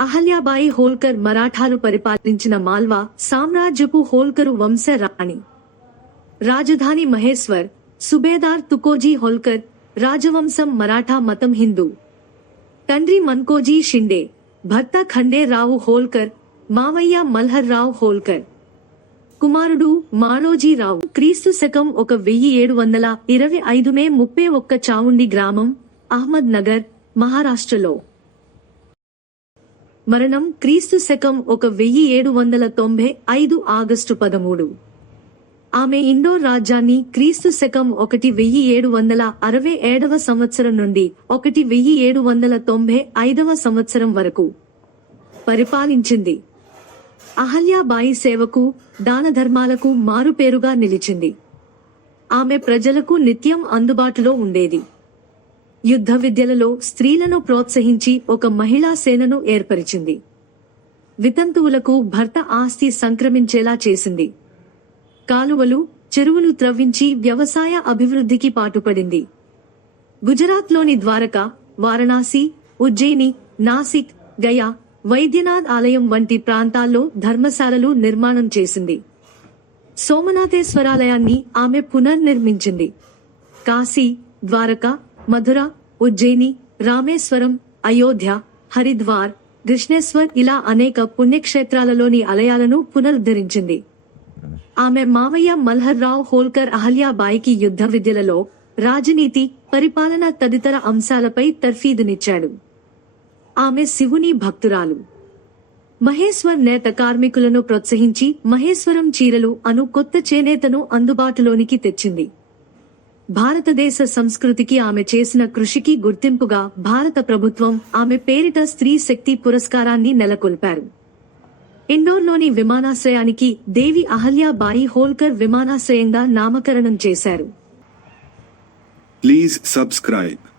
అహల్యాబాయి హోల్కర్ మరాఠాలు పరిపాలించిన మాల్వా సామ్రాజ్యపు హోల్కరు వంశ రాణి. రాజధాని మహేశ్వర్ సుబేదార్ తుకోజీ హోల్కర్ రాజవంశం మరాఠా మతం హిందూ. తండ్రి మన్కోజీ షిండే భర్త ఖండే రావు హోల్కర్ మావయ్య మల్హర్ రావు హోల్కర్. కుమారుడు మాలోజీరావు క్రీస్తు శకం ఒక వెయ్యి ఏడు వందల ఇరవై ఐదు మే ముప్పై ఒక్క చావుండి గ్రామం అహ్మద్ నగర్ మహారాష్ట్రలో. మరణం క్రీస్తు శకం ఒక వెయ్యి ఏడు వందల తొంభై ఐదు ఆగస్టు పదమూడు. ఆమె ఇండోర్ రాజ్యాన్ని క్రీస్తు శకం ఒకటి వెయ్యి ఏడు వందల అరవై ఏడవ సంవత్సరం నుండి ఒకటి వెయ్యి ఏడు వందల తొంభై ఐదవ సంవత్సరం వరకు పరిపాలించింది. అహల్యాబాయి సేవకు దాన ధర్మాలకు మారుపేరుగా నిలిచింది. ఆమె ప్రజలకు నిత్యం అందుబాటులో ఉండేది. యుద్ధ విద్యలలో స్త్రీలను ప్రోత్సహించి ఒక మహిళా సేనను ఏర్పరిచింది. వితంతువులకు భర్త ఆస్తి సంక్రమించేలా చేసింది. కాలువలు చెరువులు త్రవ్వించి వ్యవసాయ అభివృద్ధికి పాటుపడింది. గుజరాత్లోని ద్వారక వారణాసి ఉజ్జయిని నాసిక్ గయా వైద్యనాథ్ ఆలయం వంటి ప్రాంతాల్లో ధర్మశాలలు నిర్మాణం చేసింది. సోమనాథేశ్వరాలయాన్ని ఆమె పునర్నిర్మించింది. కాశీ ద్వారక మధుర ఉజ్జయిని రామేశ్వరం అయోధ్య హరిద్వార్ కృష్ణేశ్వర్ ఇలా అనేక పుణ్యక్షేత్రాలలోని ఆలయాలను పునరుద్ధరించింది. ఆమె మావయ్య మల్హర్ రావు హోల్కర్ అహల్యాబాయికి యుద్ధ విద్యలలో రాజనీతి పరిపాలన తదితర అంశాలపై తర్ఫీదునిచ్చాడు. ఆమె శివుని భక్తురాలు. మహేశ్వర్ నేత కార్మికులను ప్రోత్సహించి మహేశ్వరం చీరలు అను కొత్త చేనేతను అందుబాటులోనికి తెచ్చింది. భారతదేశ సంస్కృతికి ఆమె చేసిన కృషికి గుర్తింపుగా భారత ప్రభుత్వం ఆమె పేరిట స్త్రీ శక్తి పురస్కారాన్ని నెలకొల్పారు. ఇండోర్లోని విమానాశ్రయానికి దేవి అహల్యాబాయి హోల్కర్ విమానాశ్రయంగా నామకరణం చేశారు. Please subscribe